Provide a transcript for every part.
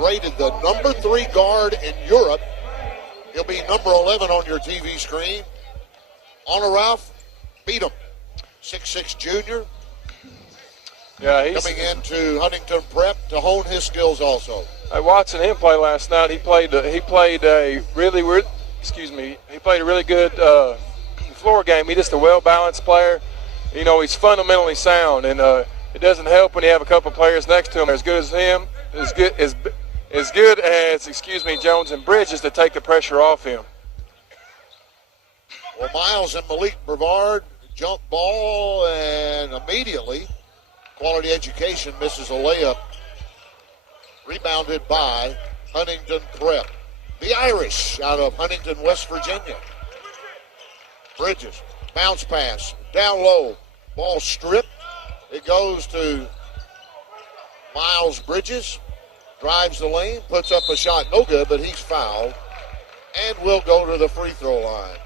Rated the number 3 guard in Europe. He'll be number 11 on your TV screen. Honor Ralph beat him. 6'6" junior. Yeah, he's coming into Huntington Prep to hone his skills also. Watching him play last night, he played a really good floor game. He's just a well-balanced player. You know, he's fundamentally sound, and it doesn't help when you have a couple players next to him as good as him, as good as Jones and Bridges to take the pressure off him. Well, Miles and Malik Brevard jump ball, and immediately Quality Education misses a layup. Rebounded by Huntington Prep. The Irish out of Huntington, West Virginia. Bridges, bounce pass, down low, ball stripped. It goes to Miles Bridges, drives the lane, puts up a shot, no good, but he's fouled, and will go to the free throw line.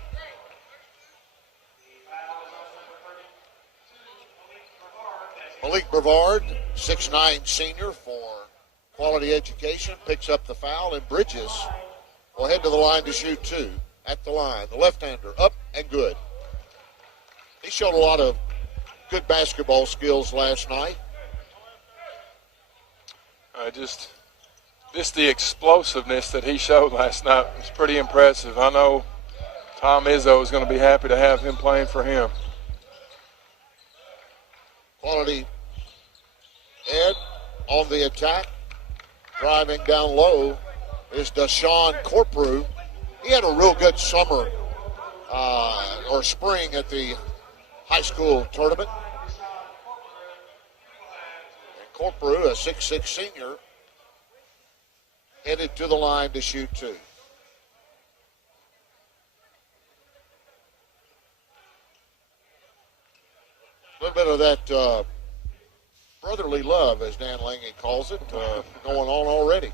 Malik Brevard, 6'9" senior for Quality Education, picks up the foul, and Bridges will head to the line to shoot 2 at the line. The left-hander up and good. He showed a lot of good basketball skills last night. Just the explosiveness that he showed last night was pretty impressive. I know Tom Izzo is going to be happy to have him playing for him. Quality Ed on the attack. Driving down low is Deshaun Corprew. He had a real good summer or spring at the high school tournament. And Corprew, a 6'6" senior, headed to the line to shoot 2. A little bit of that brotherly love, as Dan Lange calls it, going on already.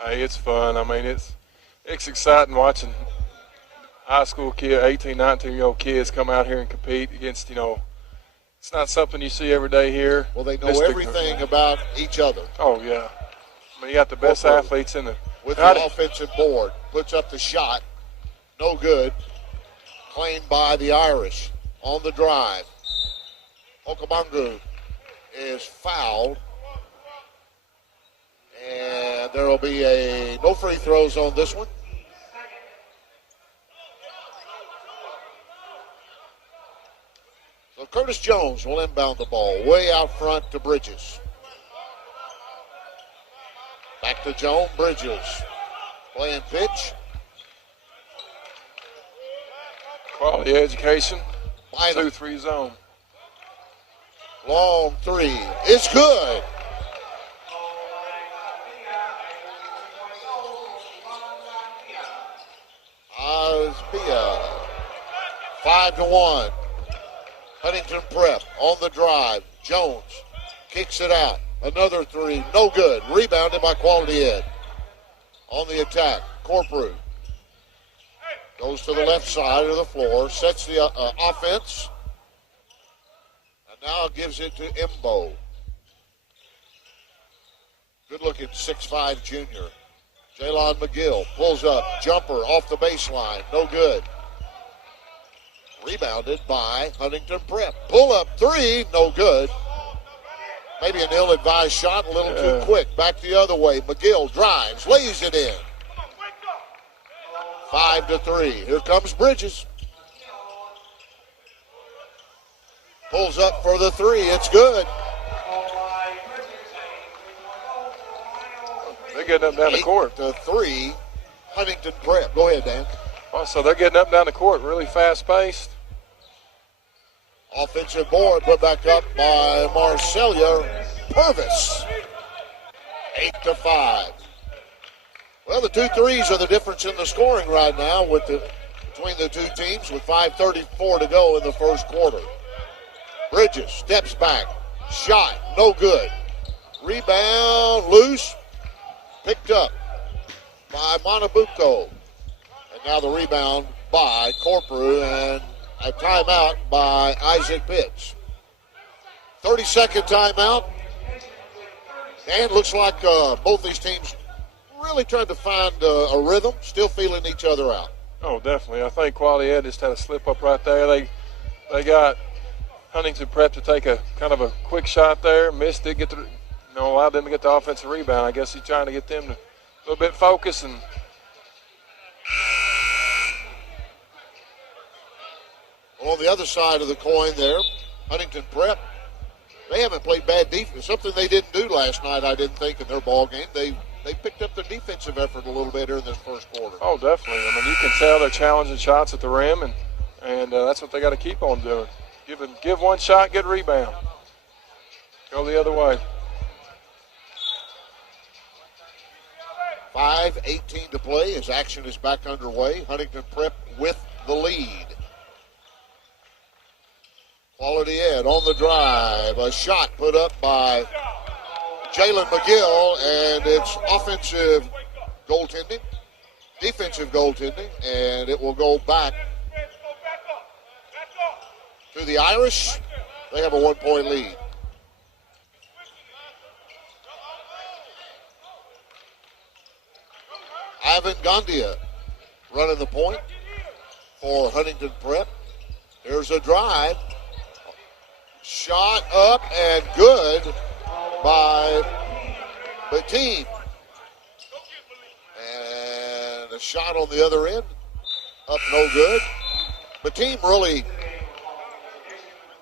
Hey, it's fun. I mean, it's exciting watching high school kids, 18, 19-year-old kids come out here and compete against, it's not something you see every day here. Well, they know everything about each other. Oh, yeah. I mean, you got the best athletes in the – with the offensive board, puts up the shot, no good, claimed by the Irish on the drive. Okabangu is fouled, and there will be no free throws on this one. So Curtis Jones will inbound the ball way out front to Bridges. Back to Jones, Bridges playing pitch. Quality Education, 2-3 zone. Long three is good. Osbia, 5-1. Huntington Prep on the drive. Jones kicks it out. Another three, no good. Rebounded by Quality Ed. On the attack, Corprew goes to the left side of the floor, sets the offense. Now gives it to Imbo. Good-looking 6'5" junior. Jalon McGill pulls up. Jumper off the baseline. No good. Rebounded by Huntington Prep. Pull-up three. No good. Maybe an ill-advised shot. A little too quick. Back the other way. McGill drives. Lays it in. 5-3. Here comes Bridges. Pulls up for the three. It's good. They're getting up down the court. 8-3, Huntington Prep. Go ahead, Dan. Oh, so they're getting up down the court really fast-paced. Offensive board put back up by Marcelia Purvis. 8-5. Well, the 2 threes are the difference in the scoring right now between the two teams with 5:34 to go in the first quarter. Bridges steps back. Shot. No good. Rebound. Loose. Picked up by Monabuco. And now the rebound by Corprew and a timeout by Isaac Pitts. 30-second timeout. And looks like both these teams really trying to find a rhythm, still feeling each other out. Oh, definitely. I think Quality Ed just had a slip up right there. They got Huntington Prep to take a kind of a quick shot there, missed it, allowed them to get the offensive rebound. I guess he's trying to get them to a little bit focused. And on the other side of the coin there, Huntington Prep, they haven't played bad defense. Something they didn't do last night, I didn't think, in their ball game. They picked up their defensive effort a little bit here in this first quarter. Oh, definitely. I mean, you can tell they're challenging shots at the rim, and that's what they got to keep on doing. Give one shot, get a rebound. Go the other way. 5:18 to play as action is back underway. Huntington Prep with the lead. Quality Ed on the drive. A shot put up by Jalen McGill, and it's offensive goaltending, defensive goaltending, and it will go back to the Irish. They have a 1-point lead. Ivan Gondia running the point for Huntington Prep. There's a drive. Shot up and good by the team. And a shot on the other end. Up no good. The team really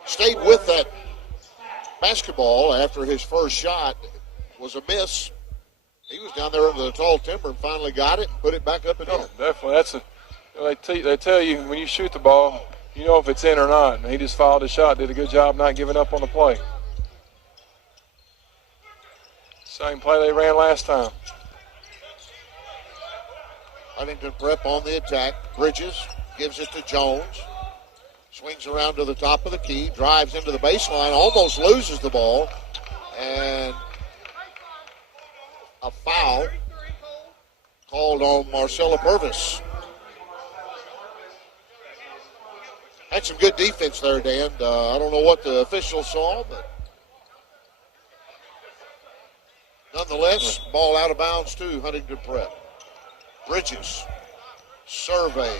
stayed with that basketball after his first shot was a miss. He was down there under the tall timber and finally got it and put it back up and in. Definitely. They tell you when you shoot the ball, you know if it's in or not. And he just followed his shot, did a good job not giving up on the play. Same play they ran last time. Huntington Prep on the attack. Bridges gives it to Jones. Swings around to the top of the key. Drives into the baseline. Almost loses the ball. And a foul called on Marcella Purvis. Had some good defense there, Dan. I don't know what the officials saw, but nonetheless, ball out of bounds to Huntington Prep. Bridges surveys.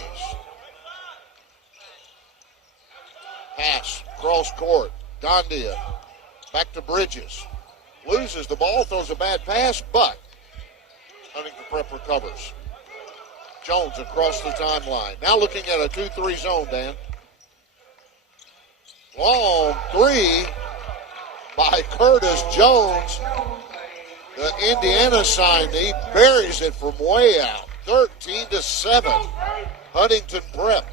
Pass, cross court. Gondia back to Bridges. Loses the ball, throws a bad pass, but Huntington Prep recovers. Jones across the timeline. Now looking at a 2-3 zone, Dan. Long three by Curtis Jones. The Indiana signee buries it from way out. 13-7. Huntington Prep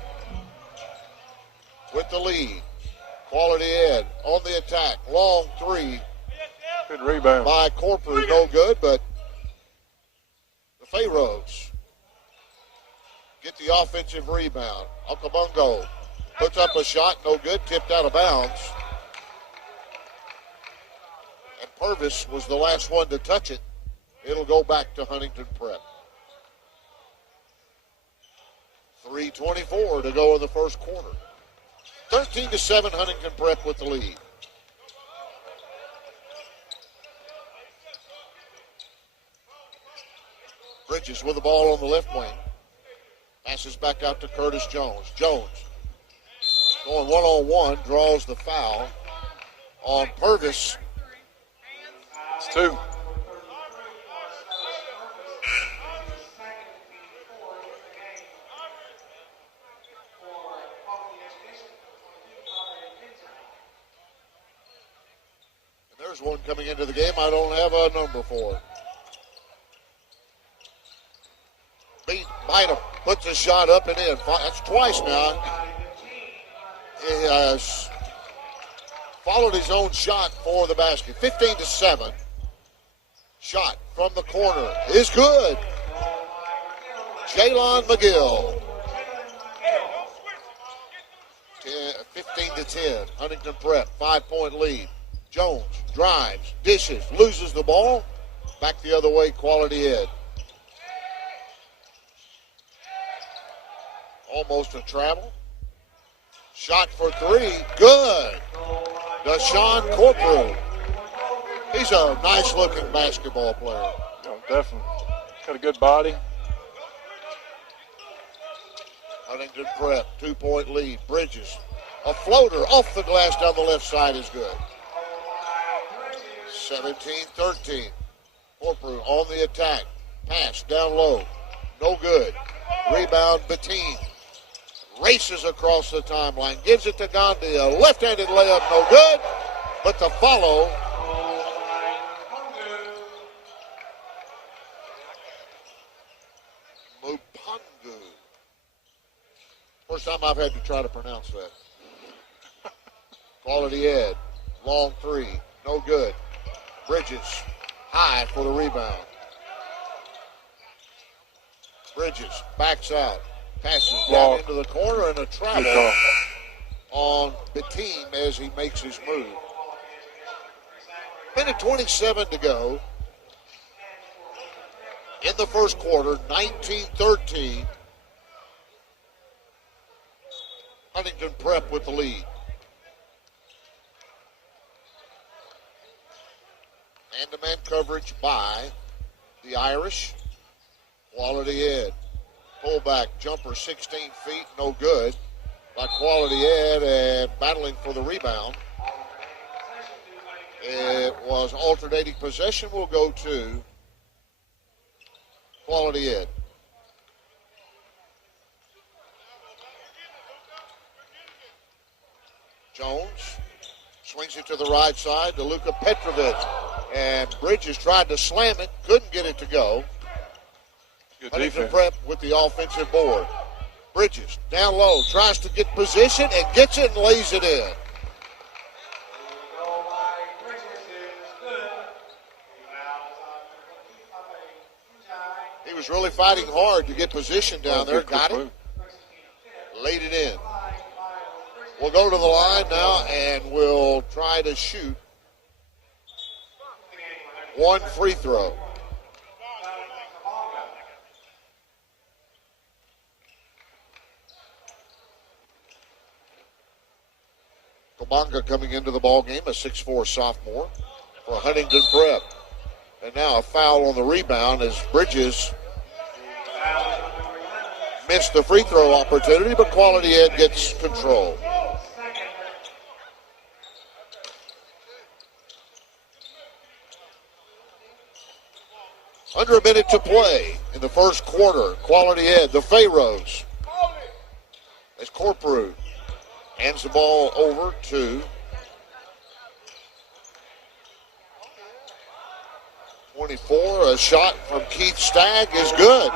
with the lead. Quality Ed on the attack. Long three. Good rebound by Corper. No good, but the Pharaohs get the offensive rebound. Okabungo puts up a shot, no good, tipped out of bounds. And Purvis was the last one to touch it. It'll go back to Huntington Prep. 3:24 to go in the first quarter. 13-7, Huntington Prep with the lead. Bridges with the ball on the left wing. Passes back out to Curtis Jones. Jones going one-on-one, draws the foul on Purvis. It's two. And there's one coming into the game I don't have a number for. Bynum puts a shot up and in. That's twice now. He has followed his own shot for the basket. 15-7. Shot from the corner is good. Jalen McGill. 15-10. Huntington Prep, 5-point lead. Jones drives, dishes, loses the ball. Back the other way, Quality Ed. Almost a travel. Shot for three. Good. Deshaun Corporal. He's a nice-looking basketball player. Oh, definitely. Got a good body. Huntington Prep, 2-point lead. Bridges, a floater off the glass down the left side is good. 17-13. Corporal on the attack. Pass down low. No good. Rebound, Bettine. Races across the timeline. Gives it to Gandhi. A left-handed layup, no good. But the follow. Mupangu. First time I've had to try to pronounce that. Quality Ed. Long three. No good. Bridges. High for the rebound. Bridges backs out. Passes down into the corner and a travel on Bettine as he makes his move. Minute 27 to go in the first quarter, 19-13. Huntington Prep with the lead. Man-to-man coverage by the Irish. Quality Ed. Pullback jumper 16 feet, no good. By Quality Ed and battling for the rebound. It was alternating possession. Will go to Quality Ed. Jones swings it to the right side to Luka Petrovic. And Bridges tried to slam it, couldn't get it to go. Good Huntington defense. Prep with the offensive board. Bridges down low, tries to get position and gets it and lays it in. He was really fighting hard to get position down there. Got it. Laid it in. We'll go to the line now and we'll try to shoot one free throw. Kabanga coming into the ball game, a 6'4" sophomore for Huntington Prep. And now a foul on the rebound as Bridges missed the free throw opportunity, but Quality Ed gets control. Under a minute to play in the first quarter. Quality Ed, the Pharaohs. As Corporu hands the ball over to 24. A shot from Keith Stagg is good.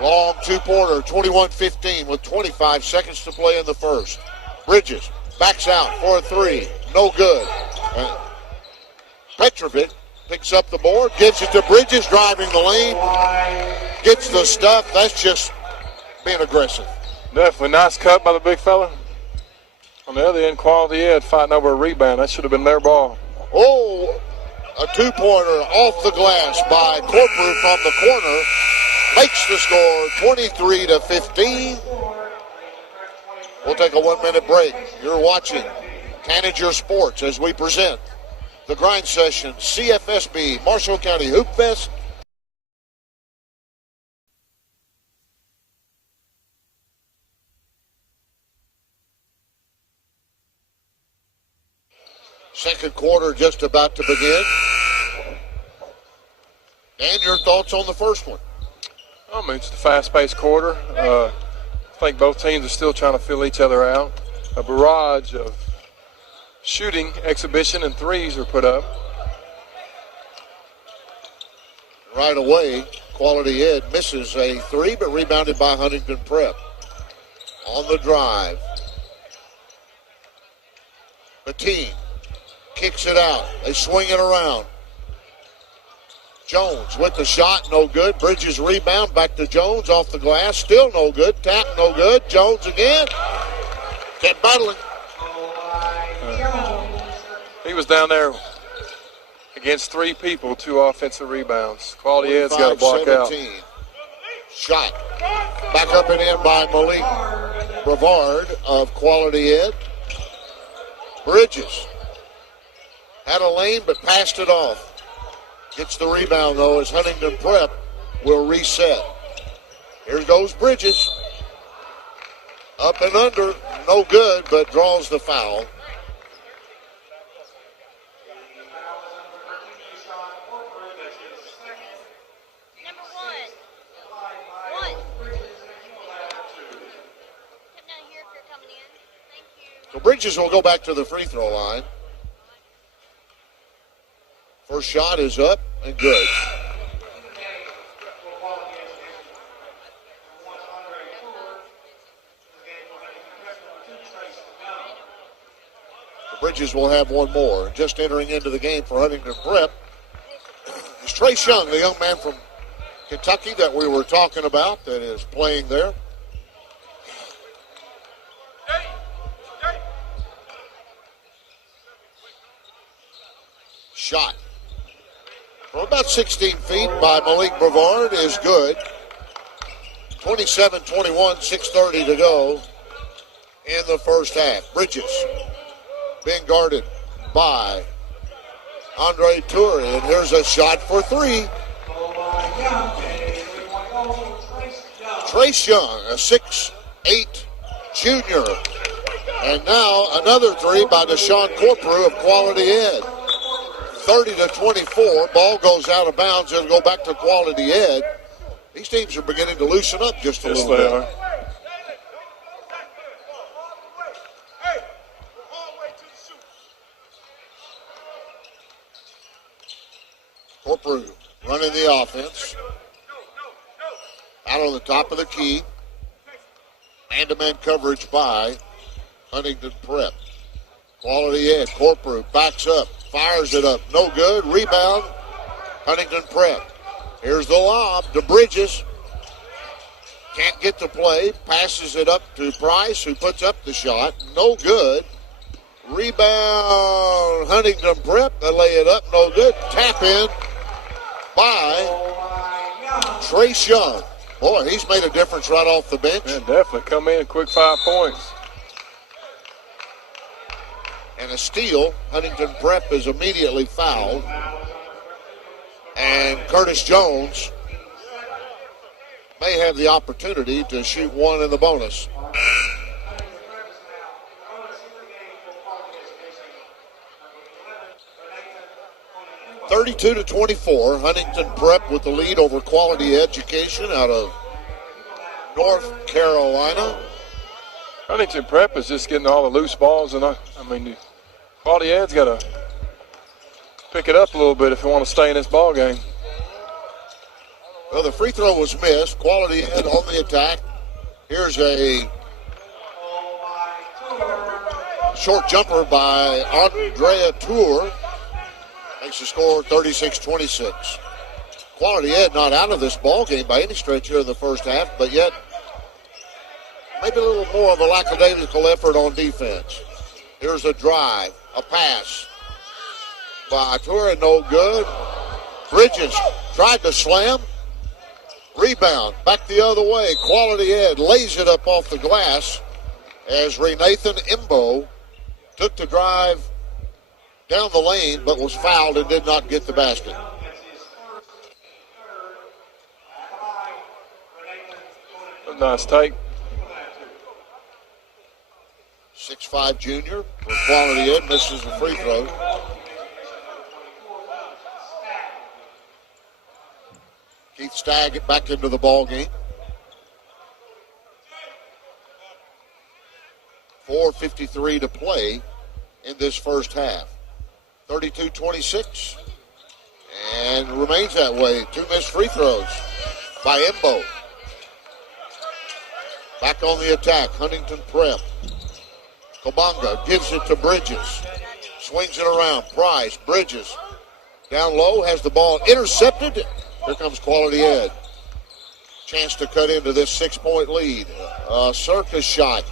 Long two-pointer, 21-15 with 25 seconds to play in the first. Bridges backs out for a three. No good. Petrovic picks up the board, gives it to Bridges, driving the lane. Gets the stuff. That's just being aggressive. Definitely nice cut by the big fella. On the other end, Quality Ed fighting over a rebound. That should have been their ball. Oh, a two-pointer off the glass by Corporu from the corner. Makes the score 23-15. We'll take a 1-minute break. You're watching Tanager Sports as we present the grind session, CFSB, Marshall County Hoop Fest. Second quarter just about to begin. And your thoughts on the first one? I mean, it's the fast-paced quarter. I think both teams are still trying to fill each other out. A barrage of shooting, exhibition, and threes are put up. Right away, Quality Ed misses a three, but rebounded by Huntington Prep. On the drive. Bettine kicks it out. They swing it around. Jones with the shot, no good. Bridges rebound, back to Jones, off the glass, still no good. Tap, no good. Jones again. Kept battling. He was down there against three people, 2 offensive rebounds. Quality Ed's got to block out. Shot. Back up and in by Malik Brevard of Quality Ed. Bridges Had a lane but passed it off. Gets the rebound though as Huntington Prep will reset. Here goes Bridges. Up and under, no good, but draws the foul. So Bridges will go back to the free throw line. First shot is up and good. The Bridges will have one more. Just entering into the game for Huntington Prep is Trace Young, the young man from Kentucky that we were talking about that is playing there. Shot from about 16 feet by Malik Brevard is good. 27-21, 6:30 to go in the first half. Bridges being guarded by Andre Toure, and here's a shot for three. Trace Young, a 6'8" junior. And now another three by Deshaun Corprew of Quality Ed. 30-24, ball goes out of bounds. It'll go back to Quality Ed. These teams are beginning to loosen up just a little bit. Yes, they are. Corprew running the offense. Out on the top of the key. Man-to-man coverage by Huntington Prep. Quality Ed. Corprew backs up. Fires it up. No good. Rebound. Huntington Prep. Here's the lob to Bridges. Can't get the play. Passes it up to Price, who puts up the shot. No good. Rebound. Huntington Prep. They lay it up. No good. Tap in by Trace Young. Boy, he's made a difference right off the bench. Yeah, definitely. Come in, quick 5 points. And a steal. Huntington Prep is immediately fouled. And Curtis Jones may have the opportunity to shoot one in the bonus. (32-24). Huntington Prep with the lead over Quality Education out of North Carolina. Huntington Prep is just getting all the loose balls, and I mean, Quality Ed's got to pick it up a little bit if you want to stay in this ball game. Well, the free throw was missed. Quality Ed on the attack. Here's a short jumper by Andrea Toure. Makes the score 36-26. Quality Ed not out of this ball game by any stretch here in the first half, but yet maybe a little more of a lackadaisical effort on defense. Here's a drive, a pass by Toure, no good. Bridges tried to slam. Rebound, back the other way. Quality Ed lays it up off the glass as Renathan Imbo took the drive down the lane but was fouled and did not get the basket. A nice take. 6'5" junior for Quality Ed, misses the free throw. Keith Stagg back into the ball game. 4:53 to play in this first half. 32-26. And remains that way. 2 missed free throws by Imbo. Back on the attack, Huntington Prep. Kabanga gives it to Bridges. Swings it around. Price, Bridges. Down low, has the ball intercepted. Here comes Quality Ed. Chance to cut into this 6-point lead. Circus shot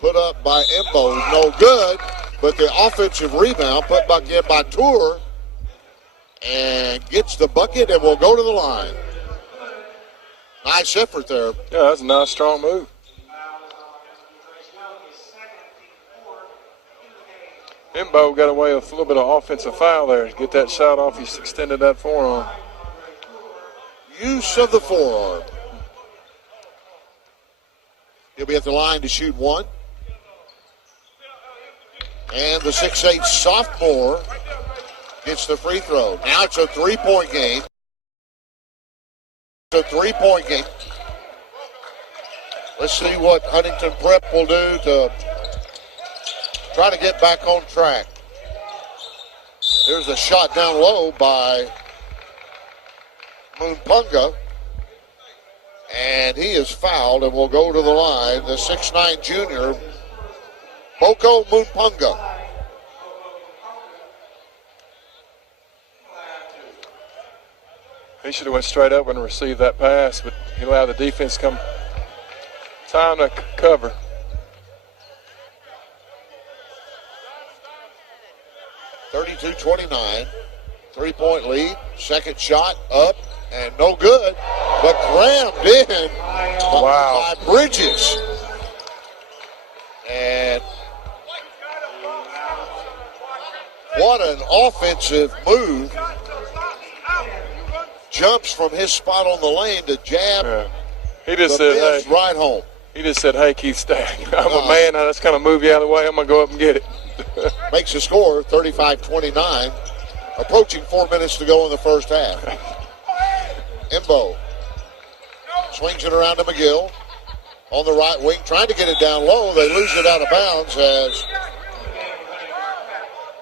put up by Imbo. No good, but the offensive rebound put back in by Toure. And gets the bucket and will go to the line. Nice effort there. Yeah, that's a nice, strong move. Imbo got away with a little bit of offensive foul there. To get that shot off, he's extended that forearm. Use of the forearm. He'll be at the line to shoot one. And the 6'8 sophomore gets the free throw. Now it's a three-point game. It's a three-point game. Let's see what Huntington Prep will do to try to get back on track. There's a shot down low by Moonpunga. And he is fouled and will go to the line. The 6'9 junior, Boko Moonpunga. He should have went straight up and received that pass, but he allowed the defense come time to cover. (32-29), three-point lead. Second shot up and no good, but crammed in by Bridges. And what an offensive move. Jumps from his spot on the lane to jab. Yeah. He just said, hey, right home. He just said, hey, Keith Stack, I'm a man. I just kind of move you out of the way. I'm going to go up and get it. Makes the score 35-29. Approaching 4 minutes to go in the first half. Imbo swings it around to McGill on the right wing, trying to get it down low. They lose it out of bounds as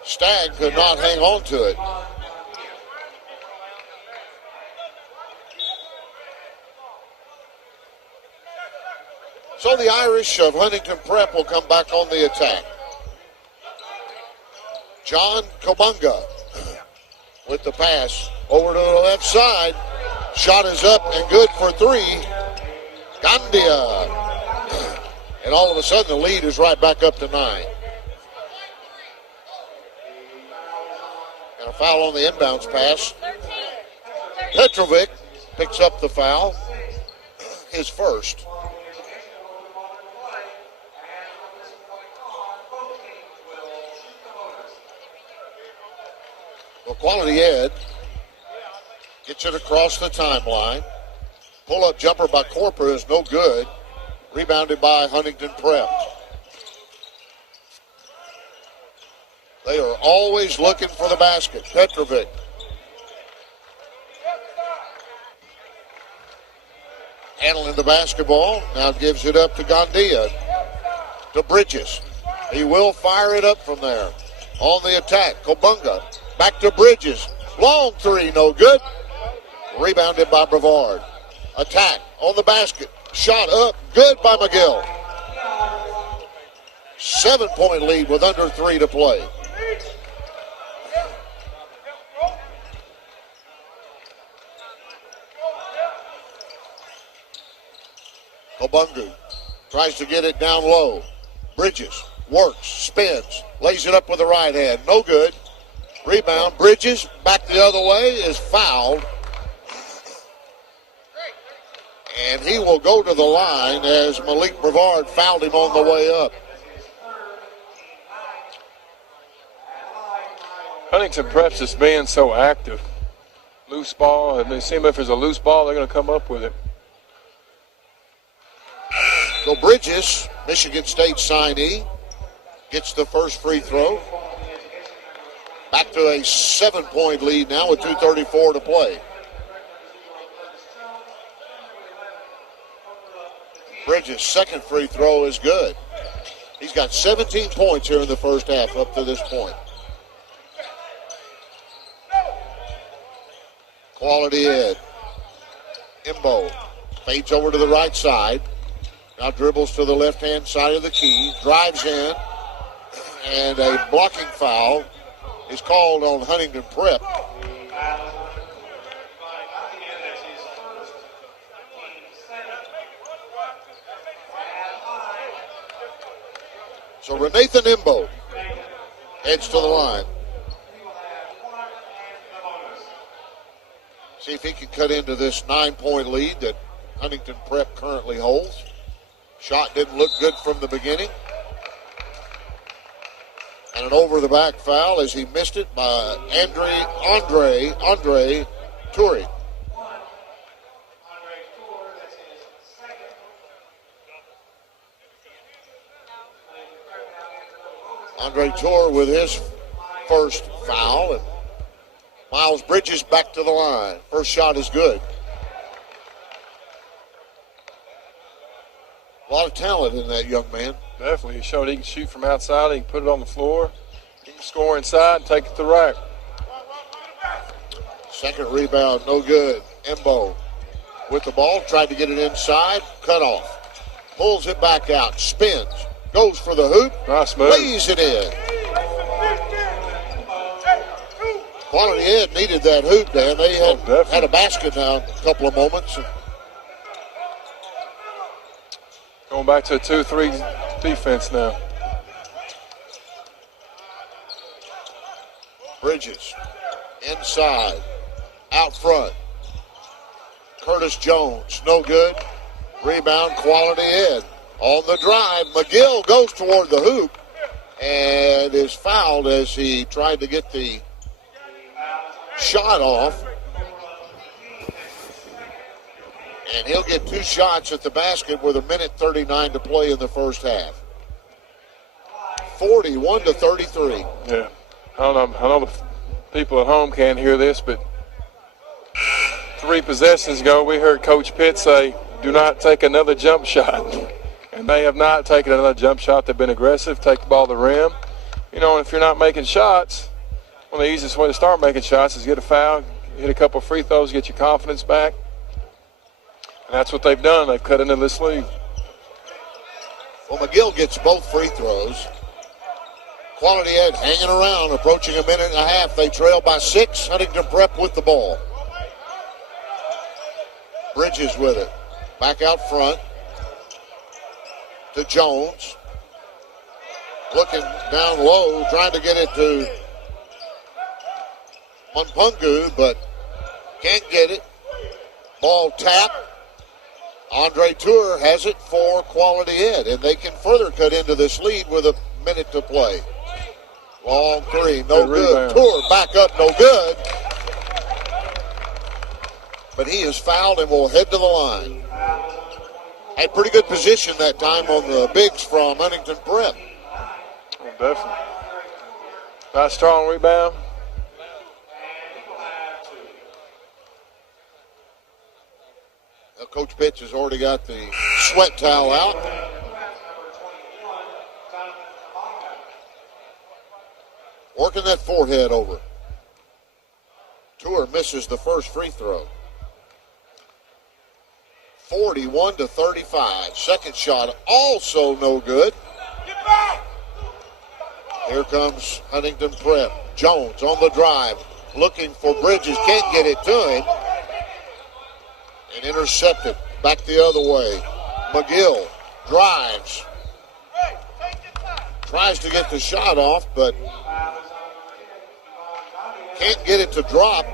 Stagg could not hang on to it. So the Irish of Huntington Prep will come back on the attack. John Kobunga with the pass over to the left side. Shot is up and good for three. Gandia. And all of a sudden the lead is right back up to 9. And a foul on the inbounds pass. Petrovic picks up the foul. His first. Well, Quality Ed gets it across the timeline. Pull-up jumper by Corpora is no good. Rebounded by Huntington Prep. They are always looking for the basket. Petrovic. Handling the basketball. Now gives it up to Gandia. To Bridges. He will fire it up from there. On the attack, Kobunga. Back to Bridges. Long three, no good. Rebounded by Brevard. Attack on the basket. Shot up, good by McGill. 7-point lead with under 3 to play. Kobunga tries to get it down low. Bridges works, spins, lays it up with the right hand. No good. Rebound. Bridges back the other way, is fouled. And he will go to the line as Malik Brevard fouled him on the way up. Huntington Prep's just being so active. Loose ball, and they seem if there's a loose ball, they're going to come up with it. So Bridges, Michigan State signee, gets the first free throw. Back to a 7-point lead now with 2:34 to play. Bridges' second free throw is good. He's got 17 points here in the first half up to this point. Quality Ed. Imbo fades over to the right side. Now dribbles to the left-hand side of the key. Drives in. And a blocking foul is called on Huntington Prep. So Renathan Imbo heads to the line. See if he can cut into this 9-point lead that Huntington Prep currently holds. Shot didn't look good from the beginning. And an over-the-back foul as he missed it by Andre Turi. Andre Tour with his first foul, and Miles Bridges back to the line. First shot is good. A lot of talent in that young man. Definitely. He showed he can shoot from outside. He can put it on the floor. He can score inside and take it to the rack. Second rebound, no good. Embo with the ball, tried to get it inside, cut off. Pulls it back out, spins, goes for the hoop, nice move. Lays it in. Quality Ed needed that hoop, Dan. They had a basket now in a couple of moments. Going back to a 2-3 defense now. Bridges inside, out front. Curtis Jones, no good. Rebound, Quality Ed. On the drive, McGill goes toward the hoop and is fouled as he tried to get the shot off. And he'll get 2 shots at the basket with 1:39 to play in the first half. 41-33. Yeah. I know the people at home can't hear this, but 3 possessions ago we heard Coach Pitt say, do not take another jump shot. And they have not taken another jump shot. They've been aggressive, take the ball to the rim. You know, if you're not making shots, one of the easiest way to start making shots is get a foul, hit a couple free throws, get your confidence back. And that's what they've done. They've cut into this lead. Well, McGill gets both free throws. Quality Ed hanging around, approaching 1.5 minutes. They trail by 6. Huntington Prep with the ball. Bridges with it. Back out front to Jones. Looking down low, trying to get it to Monpungu, but can't get it. Ball tap. Andre Tour has it for Quality Ed, and they can further cut into this lead with 1 minute to play. Long three, no good. Tour back up, no good. But he is fouled and will head to the line. Had pretty good position that time on the bigs from Huntington Prep. Oh, definitely. Nice strong rebound. Now Coach Pitts has already got the sweat towel out. Working that forehead over. Tour misses the first free throw. 41-35. Second shot also no good. Here comes Huntington Prep. Jones on the drive. Looking for Bridges. Can't get it to him. And intercepted. Back the other way. McGill drives. Tries to get the shot off, but can't get it to drop.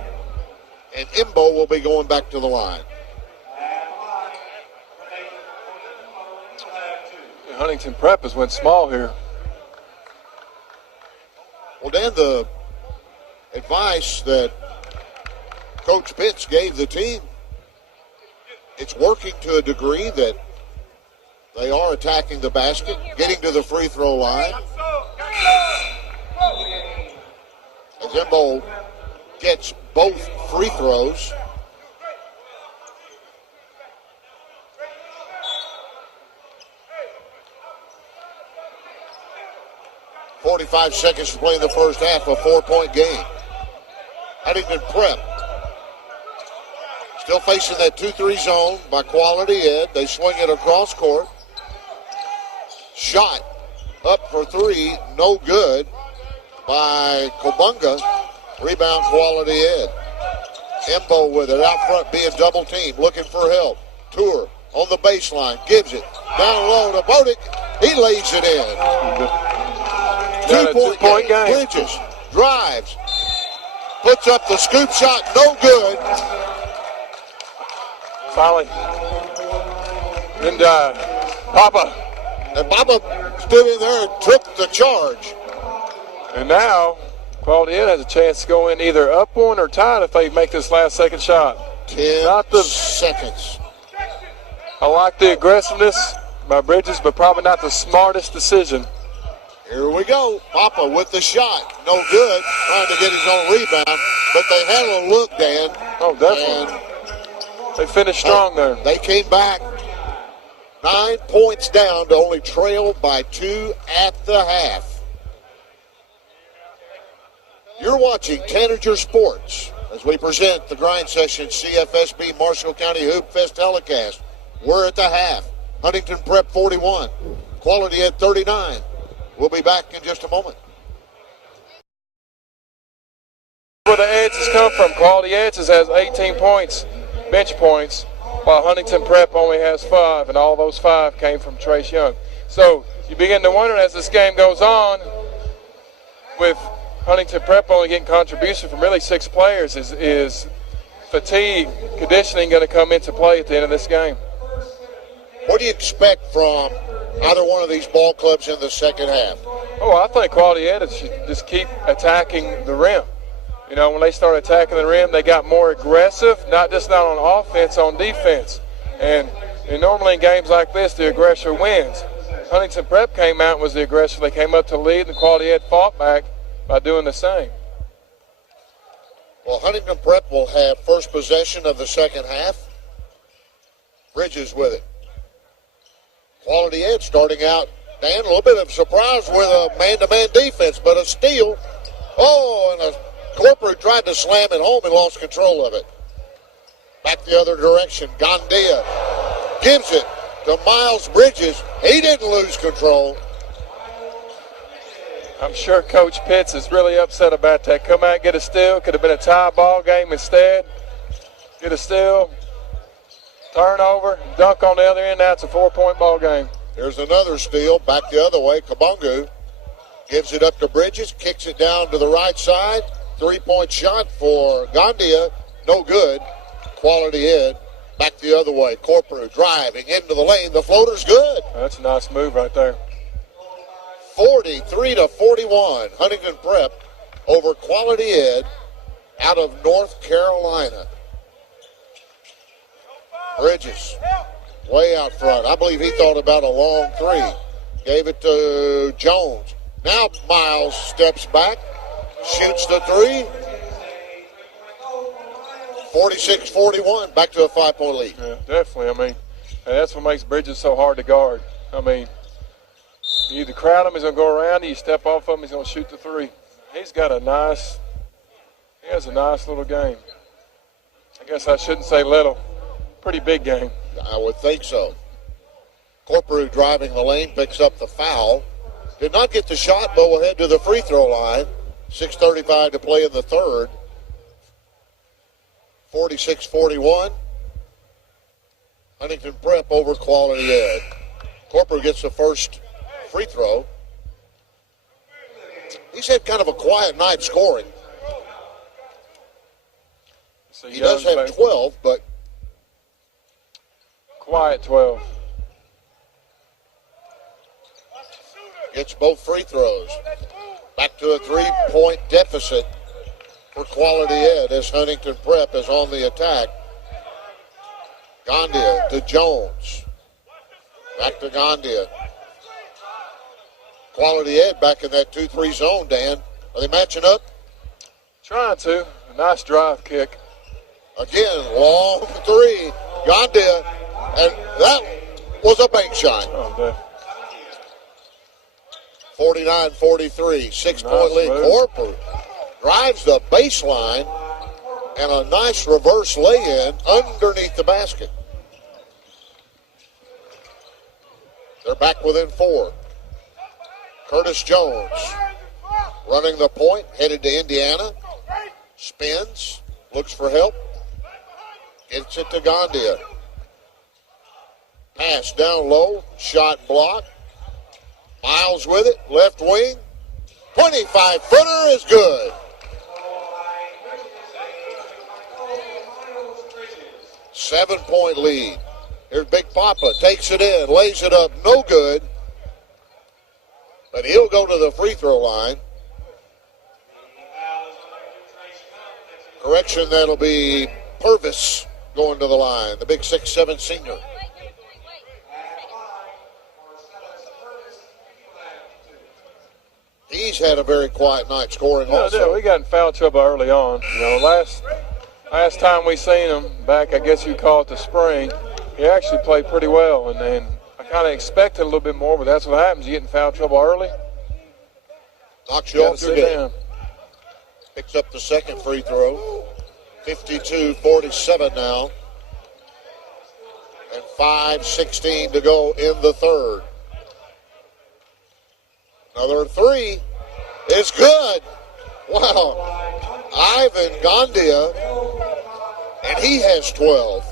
And Imbo will be going back to the line. Huntington Prep has went small here. Well, Dan, the advice that Coach Pitts gave the team, it's working to a degree that they are attacking the basket, getting to the free throw line. As Imbo gets both free throws. .45 seconds to play in the first half, a 4-point game. Huntington Prep still facing that 2-3 zone by Quality Ed. They swing it across court. Shot up for 3, no good by Kobunga. Rebound Quality Ed. Embo with it out front, being double teamed, looking for help. Tour on the baseline, gives it down low to Bodick. He lays it in. Two-point game. Bridges drives, puts up the scoop shot, no good. Finally. And Papa. And Papa stood in there and took the charge. And now, Quality Ed has a chance to go in either up one or tied if they make this last second shot. 10 seconds. I like the aggressiveness by Bridges, but probably not the smartest decision. Here we go. Papa with the shot. No good. Trying to get his own rebound. But they had a look, Dan. Oh, definitely. And they finished strong there. They came back 9 points down to only trail by 2 at the half. You're watching Tanager Sports as we present the Grind Session CFSB Marshall County Hoop Fest telecast. We're at the half. Huntington Prep 41. Quality Ed 39. We'll be back in just a moment. Where the edges come from, Quality Edges has 18 points, bench points, while Huntington Prep only has 5, and all those 5 came from Trace Young. So you begin to wonder as this game goes on, with Huntington Prep only getting contribution from really 6 players, is fatigue, conditioning going to come into play at the end of this game? What do you expect from either one of these ball clubs in the second half? Oh, I think Quality Ed should just keep attacking the rim. You know, when they started attacking the rim, they got more aggressive, not on offense, on defense. And normally in games like this, the aggressor wins. Huntington Prep came out and was the aggressor. They came up to lead, and Quality Ed fought back by doing the same. Well, Huntington Prep will have first possession of the second half. Bridges with it. Quality Ed starting out, Dan, a little bit of surprise with a man-to-man defense, but a steal. Oh, and a Corporate tried to slam it home and lost control of it. Back the other direction. Gandia gives it to Miles Bridges. He didn't lose control. I'm sure Coach Pitts is really upset about that. Come out, get a steal. Could have been a tie ball game instead. Get a steal, turnover, dunk on the other end. Now it's a 4-point ball game. There's another steal. Back the other way. Kabungu gives it up to Bridges. Kicks it down to the right side. 3-point shot for Gandia. No good. Quality Ed. Back the other way. Corporal driving into the lane. The floater's good. That's a nice move right there. 43-41. Huntington Prep over Quality Ed out of North Carolina. Bridges way out front. I believe he thought about a long three. Gave it to Jones. Now Miles steps back. Shoots the three. 46-41. Back to a 5-point lead. Yeah, definitely. I mean, and that's what makes Bridges so hard to guard. I mean, you either crowd him, he's going to go around you. You step off of him, he's going to shoot the three. He has a nice little game. I guess I shouldn't say little. Pretty big game. I would think so. Corporal driving the lane, picks up the foul. Did not get the shot, but will head to the free throw line. 6:35 to play in the third. 46-41. Huntington Prep over Quality Ed. Corporal gets the first free throw. He's had kind of a quiet night scoring. He does have 12, but quiet 12. Gets both free throws. Back to a 3-point deficit for Quality Ed as Huntington Prep is on the attack. Gandia to Jones. Back to Gandia. Quality Ed back in that 2-3 zone, Dan. Are they matching up? Trying to. A nice drive kick. Again, long three. Gandia. And that was a bank shot. Oh, 49-43. 6-point lead. Corporal drives the baseline and a nice reverse lay-in underneath the basket. They're back within 4. Curtis Jones running the point, headed to Indiana. Spins, looks for help. Gets it to Gandia. Pass down low, shot block. Miles with it, left wing. 25-footer is good. 7-point lead. Here's Big Papa, takes it in, lays it up, no good. But he'll go to the free throw line. Correction, that'll be Purvis going to the line, the big 6'7" senior. He's had a very quiet night scoring also. Yeah, we got in foul trouble early on. You know, last time we seen him back, I guess you call it the spring, he actually played pretty well. And then I kind of expected a little bit more, but that's what happens. You get in foul trouble early. Knocks you off your game. Picks up the second free throw. 52-47 now. And 5:16 to go in the third. Another three is good. Wow. Ivan Gandia, and he has 12.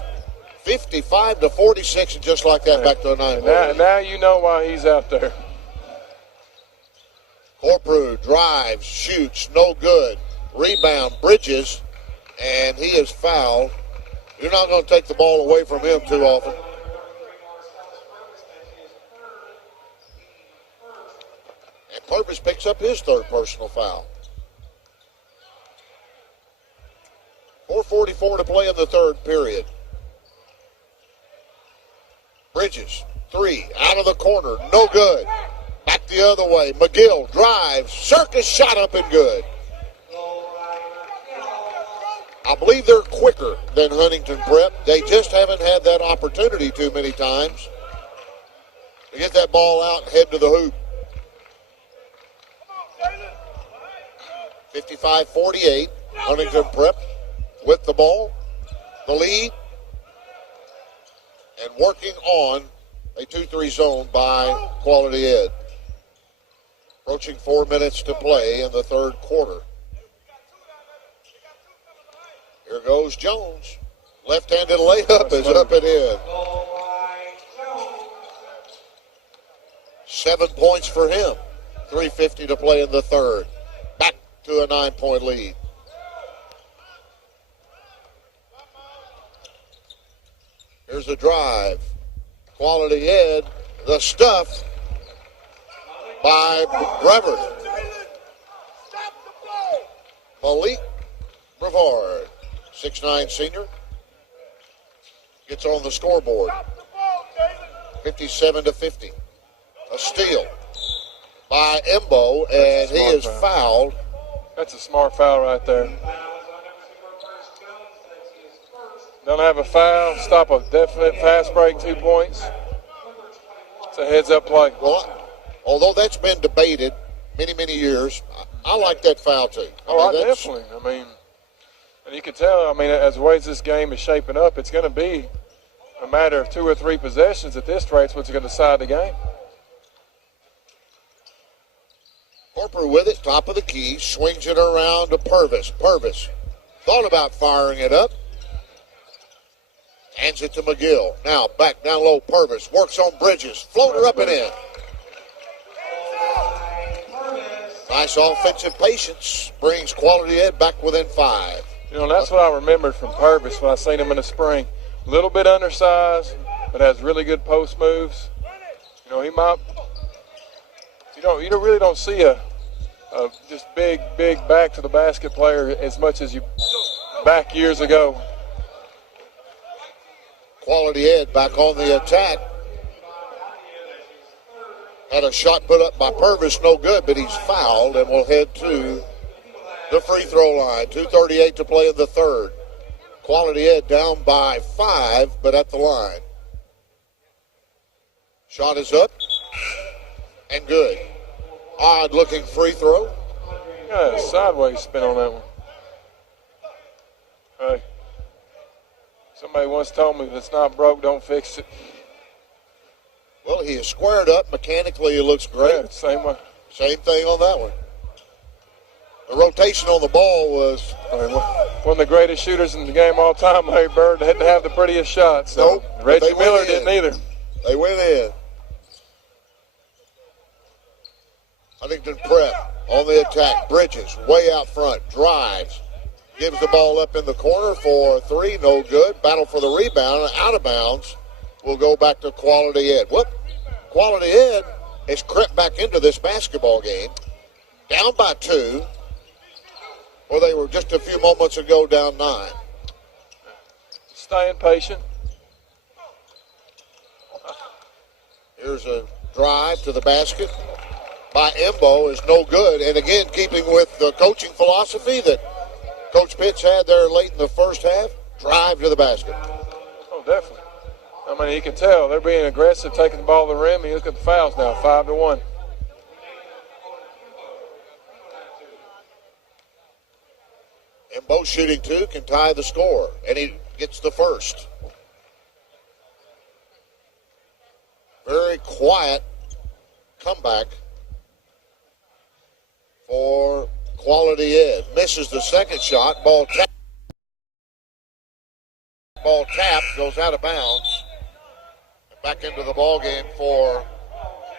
55-46, and just like that, back to a 9. Now you know why he's out there. Corprew drives, shoots, no good. Rebound, Bridges, and he is fouled. You're not going to take the ball away from him too often. And Purvis picks up his third personal foul. 4:44 to play in the third period. Bridges, three, out of the corner, no good. Back the other way, McGill drives, Circus shot up and good. I believe they're quicker than Huntington Prep. They just haven't had that opportunity too many times to get that ball out and head to the hoop. 55-48, Huntington Prep with the ball, the lead, and working on a 2-3 zone by Quality Ed. Approaching 4 minutes to play in the third quarter. Here goes Jones. Left-handed layup is up and in. 7 points for him. 3:50 to play in the third. Back to a 9-point lead. Here's a drive. Quality Ed. The stuff by Brevard. Malik Brevard, 6'9" senior, gets on the scoreboard. 57-50. A steal by Embo, and he is fouled. That's a smart foul right there. Don't have a foul, stop a definite fast break, 2 points. It's a heads-up play. Well, although that's been debated many, many years, I like that foul too. Definitely. And you can tell, as the way this game is shaping up, it's going to be a matter of 2 or 3 possessions at this rate, what's going to decide the game. Corporal with it, top of the key, swings it around to Purvis. Purvis thought about firing it up. Hands it to McGill. Now back down low, Purvis works on Bridges. Floater up and in. Nice offensive patience brings Quality Ed back within 5. That's what I remembered from Purvis when I seen him in the spring. A little bit undersized, but has really good post moves. He might. You really don't see a just big back to the basket player as much as you back years ago. Quality Ed back on the attack. Had a shot put up by Purvis, no good, but he's fouled and will head to the free throw line. 2:38 to play in the third. Quality Ed down by 5, but at the line. Shot is up and good. Odd looking free throw. Yeah, sideways spin on that one. Hey. Somebody once told me if it's not broke, don't fix it. Well, he is squared up. Mechanically, it looks great. Yeah, same way. Same thing on that one. The rotation on the ball was... one of the greatest shooters in the game all time, Larry Bird, had to have the prettiest shots. So nope. Reggie Miller didn't either. They went in. Huntington Prep on the attack. Bridges way out front. Drives. Gives the ball up in the corner for 3. No good. Battle for the rebound. Out of bounds. Will go back to Quality Ed. Whoop. Quality Ed has crept back into this basketball game. Down by 2. Or they were just a few moments ago down 9. Staying patient. Here's a drive to the basket by Embo is no good. And again, keeping with the coaching philosophy that Coach Pitts had there late in the first half, drive to the basket. Oh, definitely. I mean, you can tell they're being aggressive, taking the ball to the rim. And you look at the fouls now, 5-1. Embo shooting 2 can tie the score, and he gets the first. Very quiet comeback for Quality Ed. Misses the second shot. Ball tapped, goes out of bounds. And back into the ball game for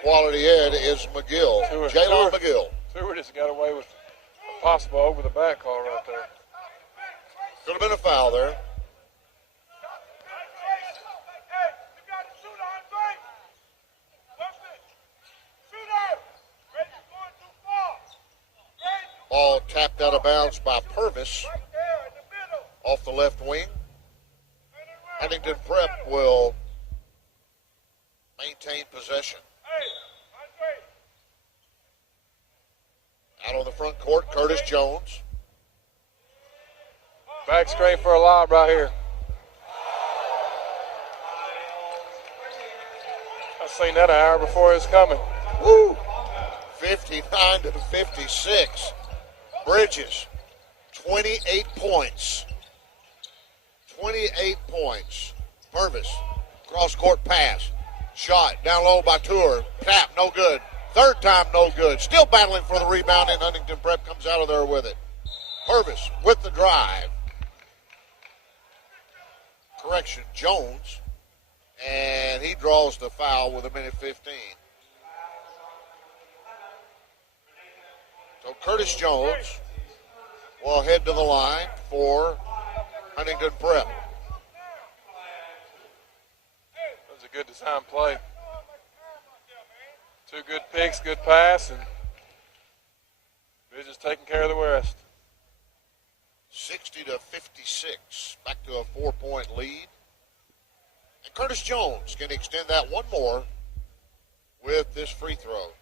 Quality Ed is McGill. Jalen McGill. Stewart just got away with a possible over the back call right there. Could have been a foul there. Ball tapped out of bounds by Purvis off the left wing. Huntington Prep will maintain possession. Out on the front court, Curtis Jones. Back screen for a lob right here. I seen that an hour before it was coming. Woo! 59-56. Bridges, 28 points. 28 points. Purvis, cross-court pass. Shot down low by Tour. Tap, no good. Third time, no good. Still battling for the rebound, and Huntington Prep comes out of there with it. Purvis with the drive. Correction, Jones. And he draws the foul with 1:15. So Curtis Jones will head to the line for Huntington Prep. That was a good design play. 2 good picks, good pass, and Bridges taking care of the rest. 60-56, back to a 4-point lead. And Curtis Jones can extend that one more with this free throw.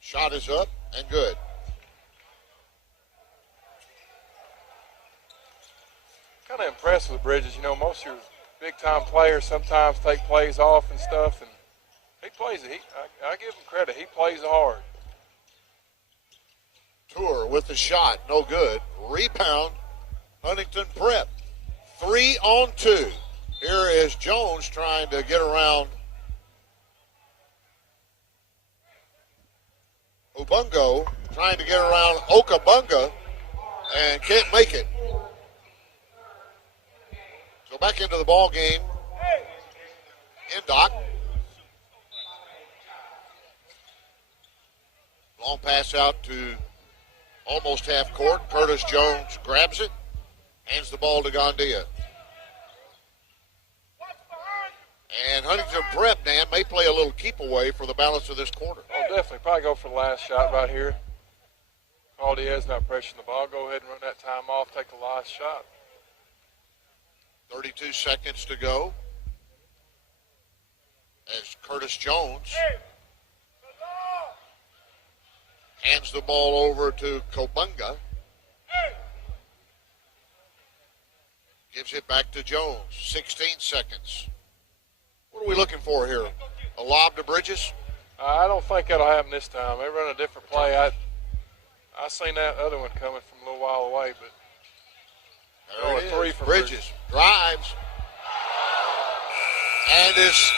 Shot is up and good. Kind of impressed with Bridges. You know, most of your big-time players sometimes take plays off and stuff, and he plays it. I give him credit. He plays hard. Tour with the shot, no good. Rebound, Huntington Prep. 3-on-2. Here is Jones trying to get around Ubungo, trying to get around Okabunga, and can't make it. So back into the ball game. Indock. Long pass out to almost half court. Curtis Jones grabs it, hands the ball to Gondia. And Huntington Prep, Dan, may play a little keep away for the balance of this quarter. Oh, definitely. Probably go for the last shot right here. Caldiez not pressuring the ball. Go ahead and run that time off. Take the last shot. 32 seconds to go. As Curtis Jones hands the ball over to Kobunga. Gives it back to Jones. 16 seconds. What are we looking for here? A lob to Bridges? I don't think that'll happen this time. They run a different play. I seen that other one coming from a little while away, but there it is. 3 for Bridges drives and is,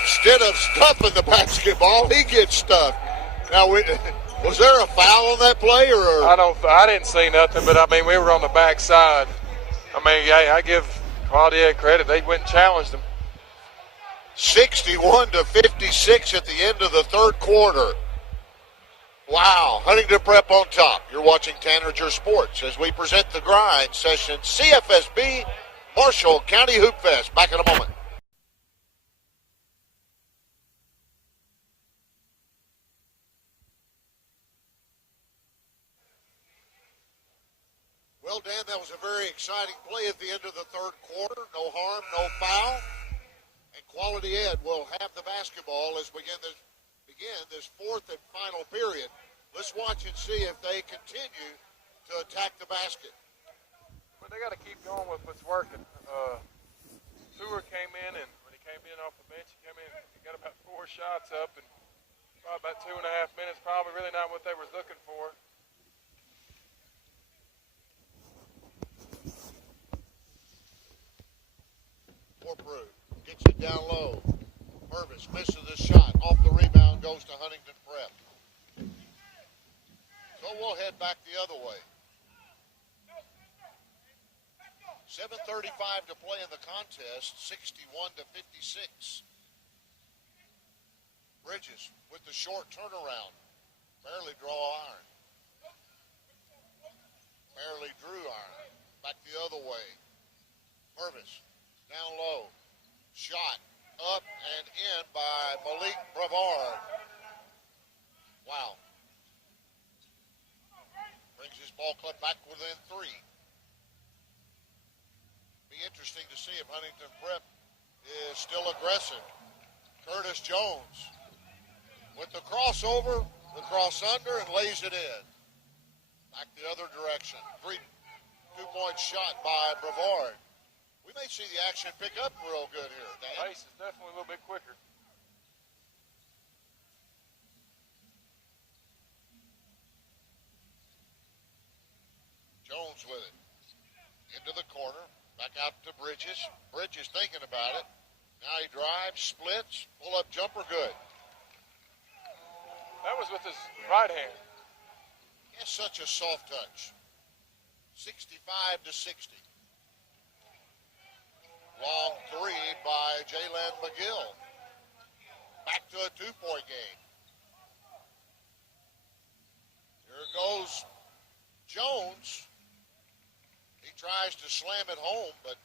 instead of stuffing the basketball, he gets stuffed. Now, was there a foul on that play, or? I didn't see nothing, but I mean, we were on the back side. I mean, I give Claudia credit. They went and challenged them. 61-56 at the end of the third quarter. Wow, Huntington Prep on top. You're watching Tanager Sports as we present the grind session, CFSB Marshall County Hoop Fest. Back in a moment. Well, Dan, that was a very exciting play at the end of the third quarter. No harm, no foul. And Quality Ed will have the basketball as we begin this fourth and final period. Let's watch and see if they continue to attack the basket. Well, they got to keep going with what's working. Tour came in, and when he came in off the bench, he got about 4 shots up, and probably about 2.5 minutes, probably really not what they were looking for. Corprew gets it down low. Purvis misses the shot. Off the rebound goes to Huntington Prep. So we'll head back the other way. 7:35 to play in the contest, 61-56. Bridges with the short turnaround. Barely draw iron. Barely drew iron. Back the other way. Purvis down low. Shot up and in by Malik Brevard. Wow. Brings his ball club back within 3. Be interesting to see if Huntington Prep is still aggressive. Curtis Jones with the crossover, the cross under, and lays it in. Back the other direction. 2-point shot by Brevard. We may see the action pick up real good here, Dan. Pace is definitely a little bit quicker. Jones with it. Into the corner. Back out to Bridges. Bridges thinking about it. Now he drives, splits, pull-up jumper, good. That was with his right hand. He has such a soft touch. 65-60. Long 3 by Jalen McGill. Back to a 2-point game. Here goes Jones. He tries to slam it home, but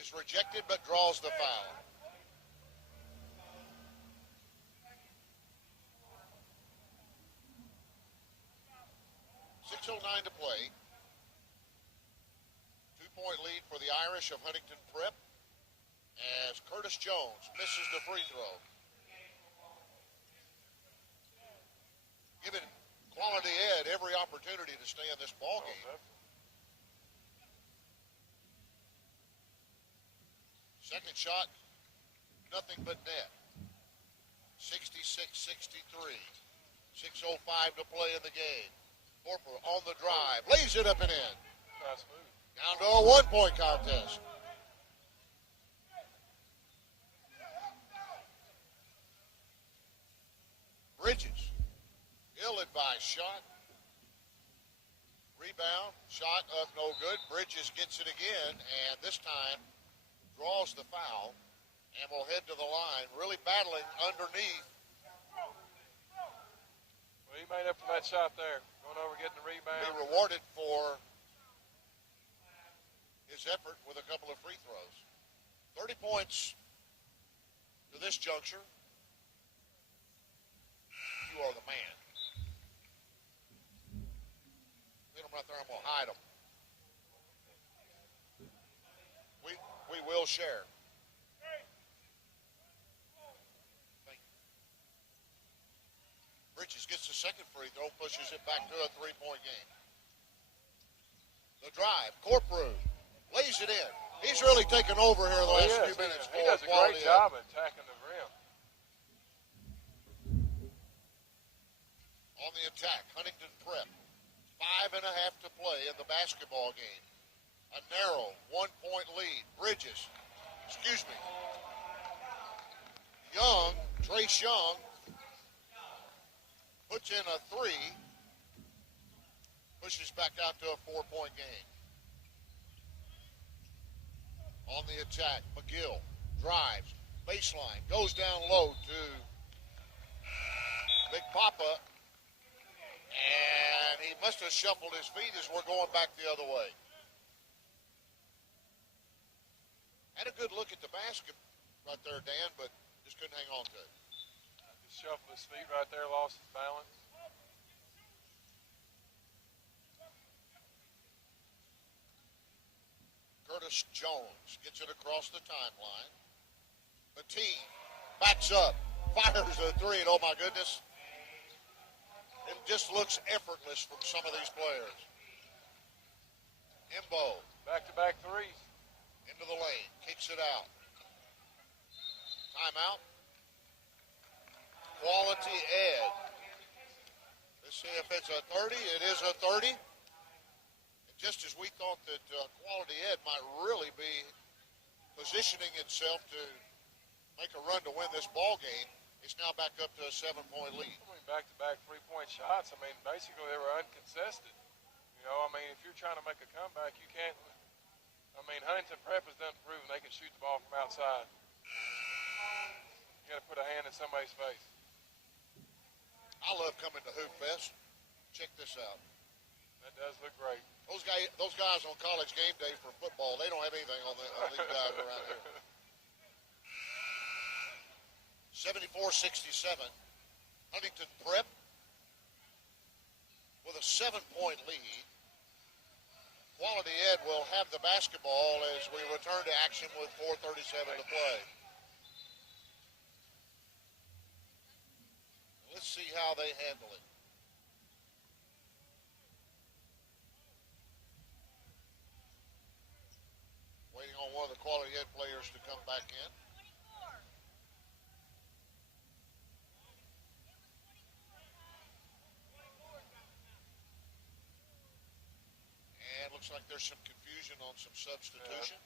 is rejected, but draws the foul. .609 to play. 2-point lead for the Irish of Huntington Prep as Curtis Jones misses the free throw. Giving Quality Ed every opportunity to stay in this ball game. Second shot, nothing but net. 66-63. 6:05 to play in the game. Corporal on the drive, lays it up and in. Nice move. Down to a 1-point contest. Bridges, ill-advised shot. Rebound, shot up, no good. Bridges gets it again, and this time draws the foul, and will head to the line, really battling underneath. Well, he made up for that shot there. Going over, getting the rebound. Be rewarded for his effort with a couple of free throws. 30 points to this juncture. You are the man. Get him right there. I'm going to hide him. We will share. Thank you. Bridges gets the second free throw, pushes it back to a 3-point game. The drive, Corprew lays it in. He's really taken over here the last few minutes. He does a great job at attacking the rim. On the attack, Huntington Prep. 5.5 to play in the basketball game. A narrow 1-point lead. Bridges, Young, Trace Young, puts in a 3, pushes back out to a 4-point game. On the attack, McGill drives, baseline, goes down low to Big Papa, and he must have shuffled his feet as we're going back the other way. Had a good look at the basket right there, Dan, but just couldn't hang on to it. Just shuffled his feet right there, lost his balance. Thomas Jones gets it across the timeline. Mateen backs up, fires a three, and oh my goodness, it just looks effortless from some of these players. Imbo. Back-to-back threes. Into the lane, kicks it out. Timeout. Quality Ed. Let's see if it's a 30. It is a 30. And just as we thought that Quality Ed might really be positioning itself to make a run to win this ball game, it's now back up to a 7-point lead. I mean, back-to-back three-point shots. I mean, basically they were uncontested. You know, I mean, if you're trying to make a comeback, you can't. I mean, Huntington Prep has done proven they can shoot the ball from outside. You got to put a hand in somebody's face. I love coming to Hoop Fest. Check this out. That does look great. Those guys on College game day for football, they don't have anything on these guys around here. 74-67. Huntington Prep with a 7-point lead. Quality Ed will have the basketball as we return to action with 4:37 to play. Let's see how they handle it. Waiting on one of the Quality Ed players to come back in. Looks like there's some confusion on some substitution.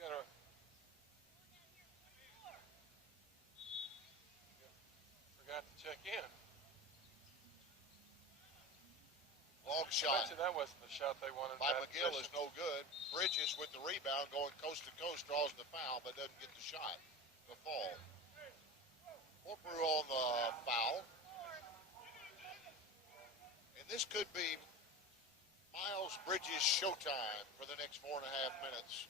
Yeah. Forgot to check in. Long shot. That wasn't the shot they wanted. By McGill is no good. Bridges with the rebound going coast to coast draws the foul but doesn't get the shot. The fall. Corprew on the foul. And this could be Miles Bridges showtime for the next 4.5 minutes.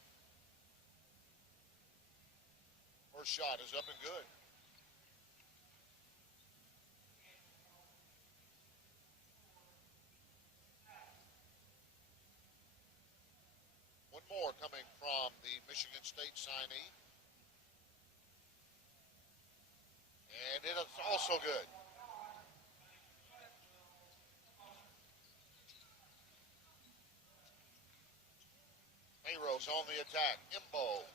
First shot is up and good. One more coming from the Michigan State signee. And it is also good. Mayro's on the attack. Imbo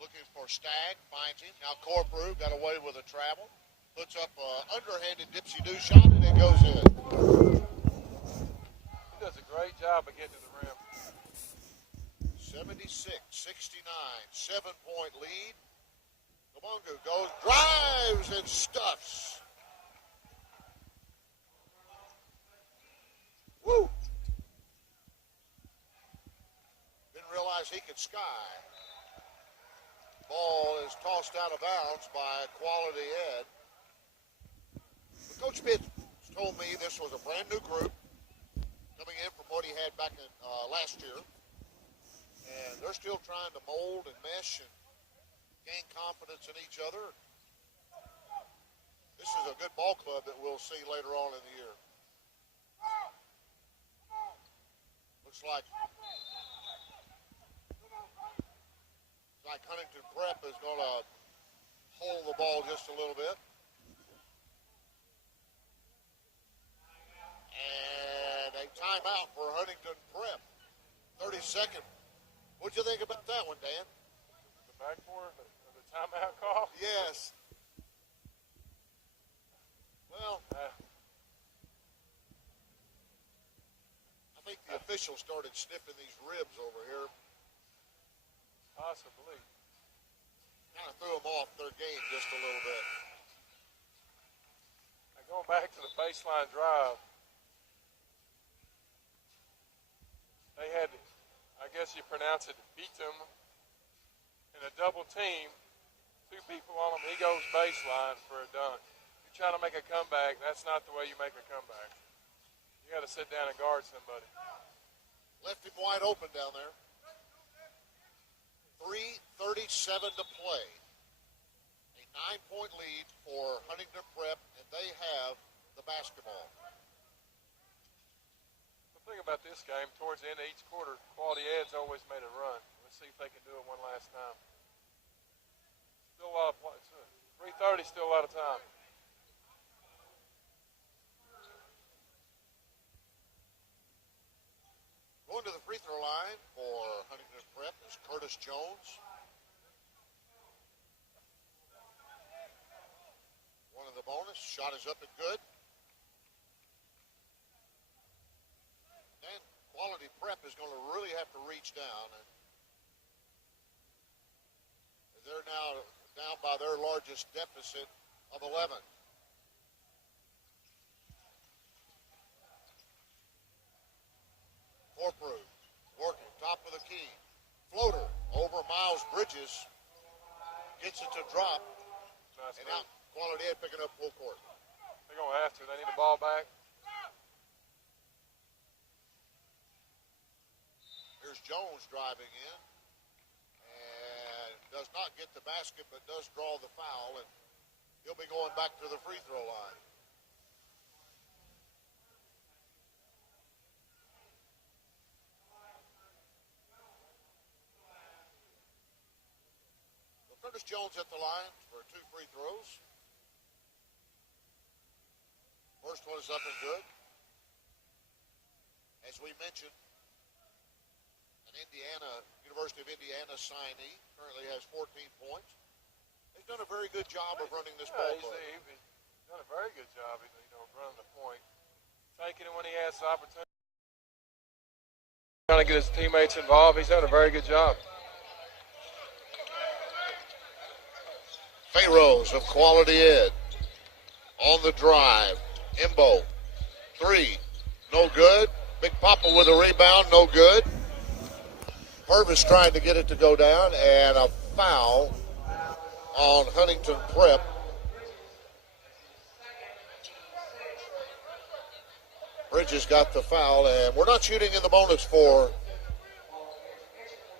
looking for Stagg, finds him. Now Corprew got away with a travel. Puts up an underhanded dipsy-do shot and it goes in. He does a great job of getting to the rim. 76-69, 7-point lead. Kamungu goes, drives and stuffs. Woo! Realize he could sky. Ball is tossed out of bounds by Quality Ed. But Coach Pitts told me this was a brand new group coming in from what he had back in last year. And they're still trying to mold and mesh and gain confidence in each other. This is a good ball club that we'll see later on in the year. Looks like Huntington Prep is going to hold the ball just a little bit. And a timeout for Huntington Prep. 30-second. What'd you think about that one, Dan? The backboard, the timeout call? Yes. Well, I think the officials started sniffing these ribs over here. Possibly. Kind of threw them off their game just a little bit. Now going back to the baseline drive, they had, I guess you pronounce it, beat them in a double team. 2 people on him. He goes baseline for a dunk. You're trying to make a comeback. That's not the way you make a comeback. You got to sit down and guard somebody. Left him wide open down there. 3:37 to play. A 9-point lead for Huntington Prep, and they have the basketball. The thing about this game, towards the end of each quarter, Quality Quality Ed's always made a run. Let's see if they can do it one last time. Still a lot of play. 3:30, still a lot of time. Going to the free throw line for Huntington Prep is Curtis Jones. One of the bonus. Shot is up and good. And Quality Prep is going to really have to reach down. And they're now down by their largest deficit of 11. Corprew working top of the key. Floater over Miles Bridges. Gets it to drop. Nice and move. out Quality Ed picking up full court. They're going to have to. They need the ball back. Here's Jones driving in. And does not get the basket, but does draw the foul. And he'll be going back to the free throw line. Curtis Jones at the line for 2 free throws. First one is up and good. As we mentioned, an University of Indiana signee, currently has 14 points. He's done a very good job of running this ball club. He's done a very good job, running the point. Taking it when he has the opportunity. Trying to get his teammates involved. He's done a very good job. Pharaohs of Quality Ed on the drive. Imbo, 3, no good. Big Papa with a rebound, no good. Purvis trying to get it to go down, and a foul on Huntington Prep. Bridges got the foul, and we're not shooting in the bonus for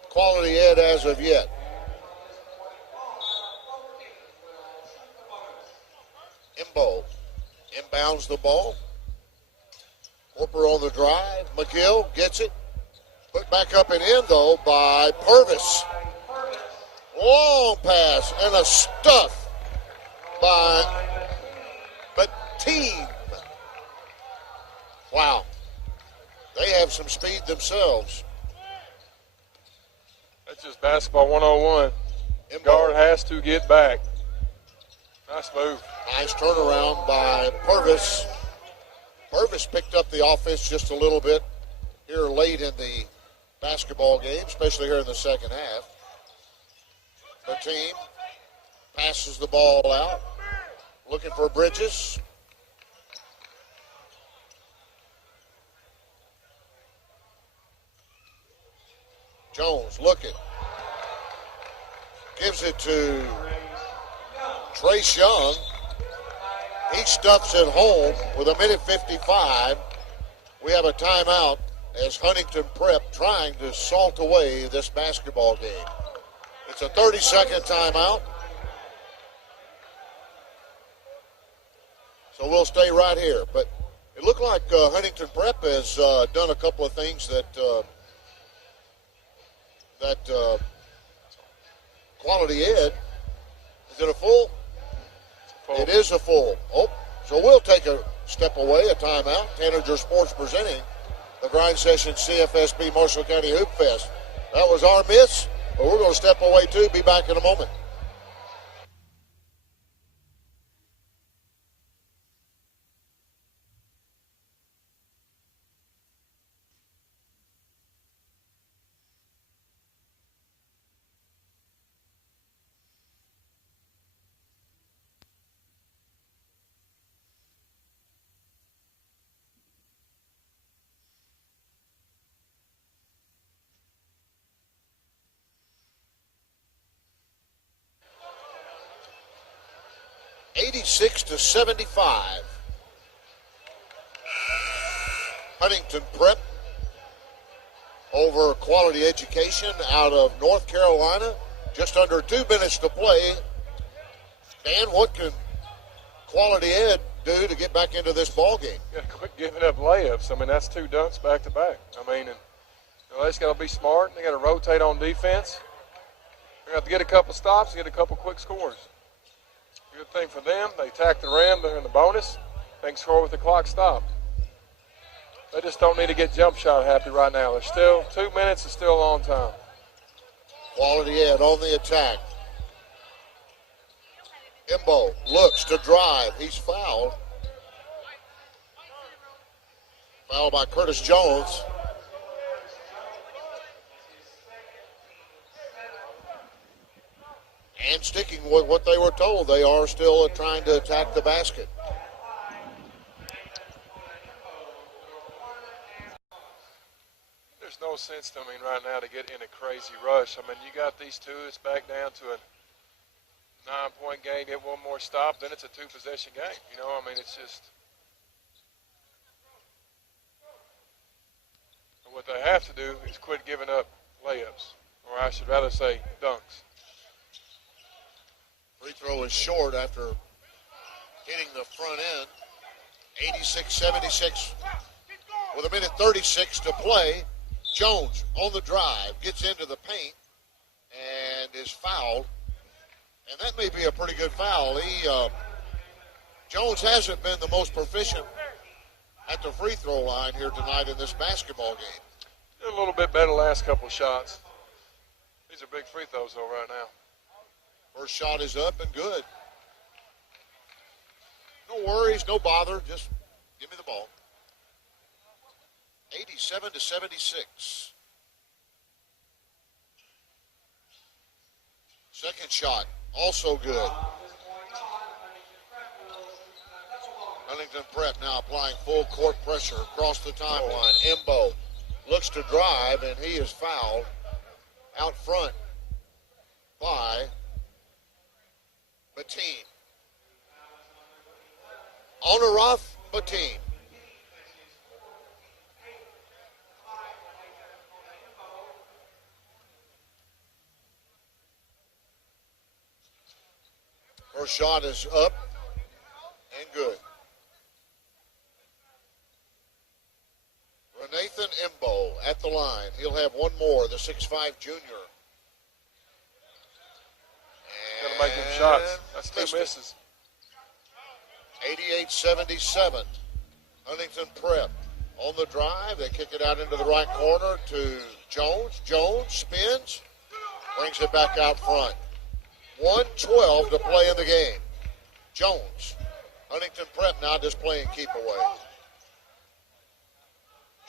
Quality Ed as of yet. Imbo inbounds the ball. Hooper on the drive. McGill gets it. Put back up and in, though, by Purvis. Long pass and a stuff by Bateem. Wow. They have some speed themselves. That's just basketball 101. Imbo. Guard has to get back. Nice move. Nice turnaround by Purvis. Purvis picked up the offense just a little bit here late in the basketball game, especially here in the second half. The team passes the ball out, looking for Bridges. Jones looking. Gives it to Trace Young. He stuffs it home with 1:55. We have a timeout as Huntington Prep trying to salt away this basketball game. It's a 30-second timeout. So we'll stay right here. But it looked like Huntington Prep has done a couple of things that Quality Ed. Is it a full? It is a full. Oh, so we'll take a step away, a timeout. Tanager Sports presenting the Grind Session CFSB Marshall County Hoop Fest. That was our miss, but we're going to step away too. Be back in a moment. (86-75). Huntington Prep over Quality Education out of North Carolina. Just under 2 minutes to play. Dan, what can Quality Ed do to get back into this ball game? You got to quit giving up layups. I mean, that's 2 dunks back to back. I mean, and So they just got to be smart. They got to rotate on defense. They got to get a couple stops and get a couple quick scores. Good thing for them. They attack the rim. They're in the bonus. They can score with the clock stopped. They just don't need to get jump shot happy right now. There's still 2 minutes. Is still a long time. Quality Ed on the attack. Imbo looks to drive. He's fouled. Fouled by Curtis Jones. And sticking with what they were told, they are still trying to attack the basket. There's no sense to me right now to get in a crazy rush. I mean, you got these two. It's back down to a 9-point game. Get one more stop, then it's a 2-possession game. You know, I mean, it's just. What they have to do is quit giving up layups, or I should rather say dunks. Free throw is short after hitting the front end. 86-76 with 1:36 to play. Jones on the drive, gets into the paint and is fouled. And that may be a pretty good foul. Jones hasn't been the most proficient at the free throw line here tonight in this basketball game. Did a little bit better last couple of shots. These are big free throws though right now. First shot is up and good. No worries, no bother. Just give me the ball. 87-76. Second shot, also good. Huntington Prep now applying full court pressure across the timeline. Imbo looks to drive, and he is fouled out front by Mateen. Onarath Mateen. First shot is up and good. Renathan Imbo at the line. He'll have one more, the 6'5" junior. Got to make them shots. That's two misses. 88-77. Huntington Prep on the drive. They kick it out into the right corner to Jones. Jones spins, brings it back out front. 1:12 to play in the game. Jones. Huntington Prep now just playing keep away.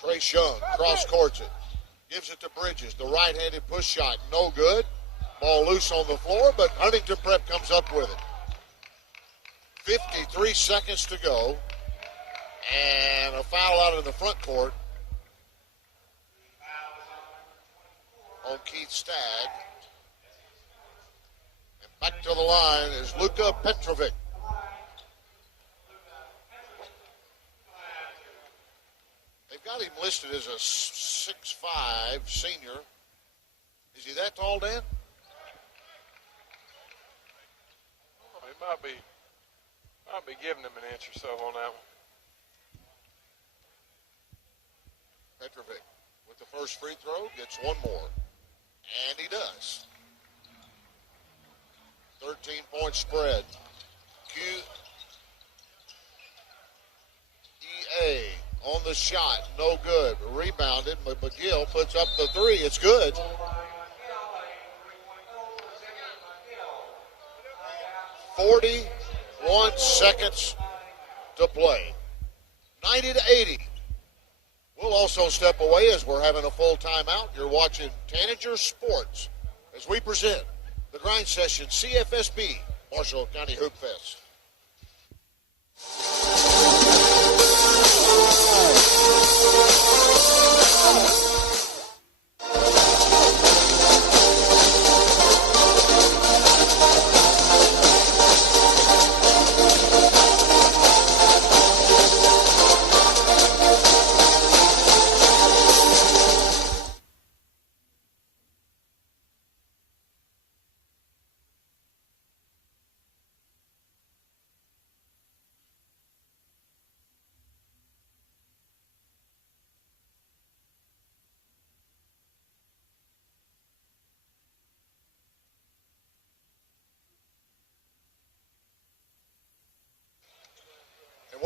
Trace Young cross courts it. Gives it to Bridges. The right-handed push shot, no good. Ball loose on the floor, but Huntington Prep comes up with it. 53 seconds to go. And a foul out in the front court on Keith Stagg. And back to the line is Luka Petrovic. They've got him listed as a 6'5" senior. Is he that tall, Dan? Well, he might be giving him an inch or so on that one. Petrovic with the first free throw gets one more. And he does. 13-point spread. QEA on the shot. No good. Rebounded. But McGill puts up the three. It's good. "41 seconds to play. 90-80. We'll also step away as we're having a full timeout. You're watching Tanager Sports as we present the Grind Session CFSB Marshall County Hoop Fest.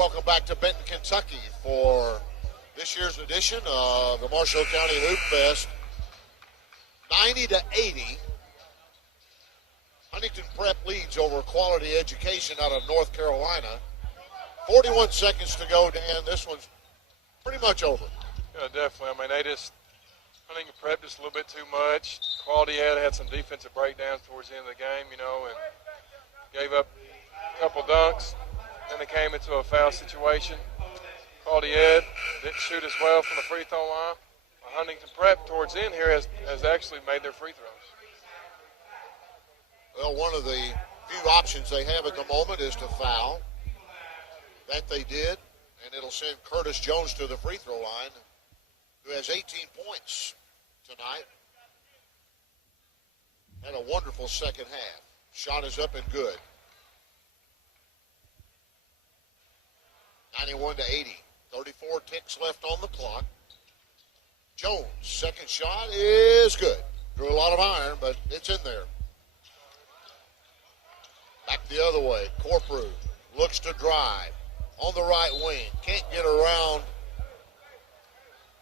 welcome back to Benton, Kentucky for this year's edition of the Marshall County Hoop Fest. 90-80. Huntington Prep leads over Quality Education out of North Carolina. 41 seconds to go, Dan. This one's pretty much over. Yeah, definitely. I mean, Huntington Prep just a little bit too much. Quality Ed had some defensive breakdowns towards the end of the game, and gave up a couple dunks. Then they came into a foul situation. Quality Ed didn't shoot as well from the free throw line. Huntington Prep towards the end here has actually made their free throws. Well, one of the few options they have at the moment is to foul. That they did, and it'll send Curtis Jones to the free throw line, who has 18 points tonight. Had a wonderful second half. Shot is up and good. 91-80. 34 ticks left on the clock. Jones, second shot is good. Drew a lot of iron, but it's in there. Back the other way. Corprew looks to drive on the right wing. Can't get around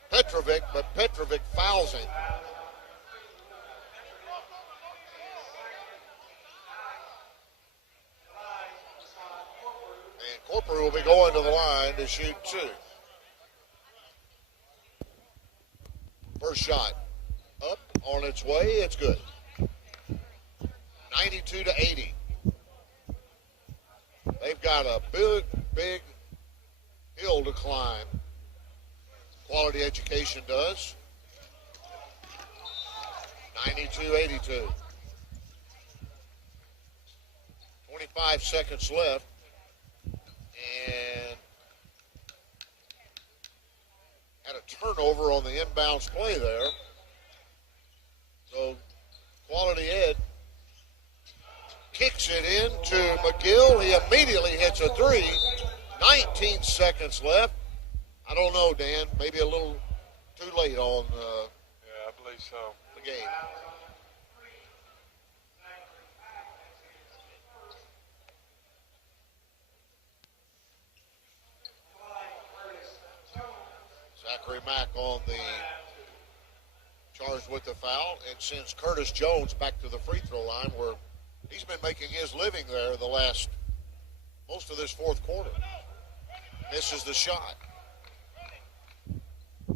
Petrovic, but Petrovic fouls him. And Corprew will be going to the line to shoot two. First shot up on its way. It's good. 92-80. They've got a big hill to climb. Quality Education does. 92-82. 25 seconds left. And had a turnover on the inbounds play there. So Quality Ed kicks it into McGill. He immediately hits a three. 19 seconds left. I don't know, Dan. Maybe a little too late on yeah, I believe so. The game. Zachary Mack on the charge with the foul and sends Curtis Jones back to the free throw line where he's been making his living there most of this fourth quarter. Misses the shot.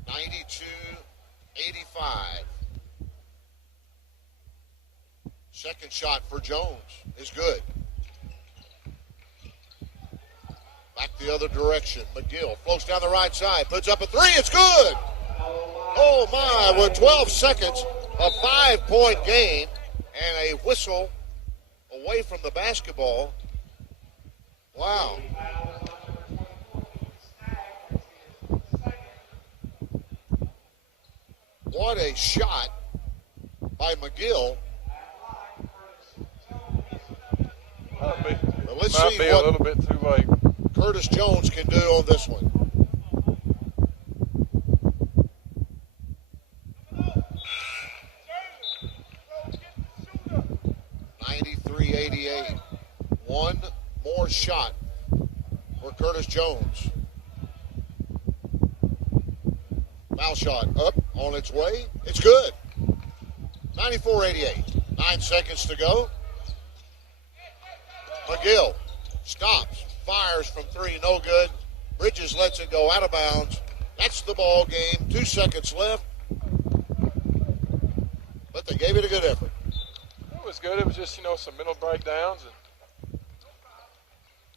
92-85. Second shot for Jones is good. Back the other direction. McGill floats down the right side, puts up a three. It's good. Oh my, with 12 seconds, a 5-point game and a whistle away from the basketball. Wow. What a shot by McGill. Let's Might see be what a little bit too late. Curtis Jones can do on this one. .93-88. One more shot for Curtis Jones. Foul shot up on its way. It's good. 94-88. 9 seconds to go. McGill stops, fires from three, no good. Bridges lets it go out of bounds. That's the ball game. 2 seconds left. But they gave it a good effort. It was good. It was just, some mental breakdowns.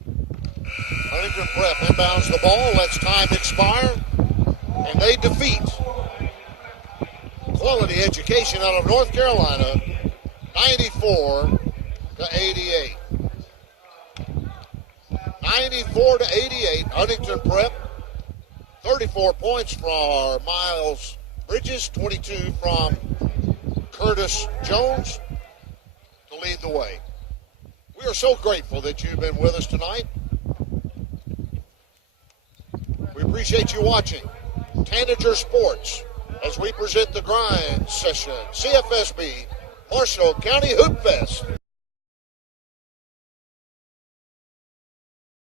Huntington Prep inbounds the ball, lets time expire, and they defeat Quality Education out of North Carolina, 94-88. 94-88, Huntington Prep. 34 points from Miles Bridges, 22 from Curtis Jones to lead the way. We are so grateful that you've been with us tonight. We appreciate you watching Tanager Sports as we present the grind session, CFSB Marshall County Hoop Fest.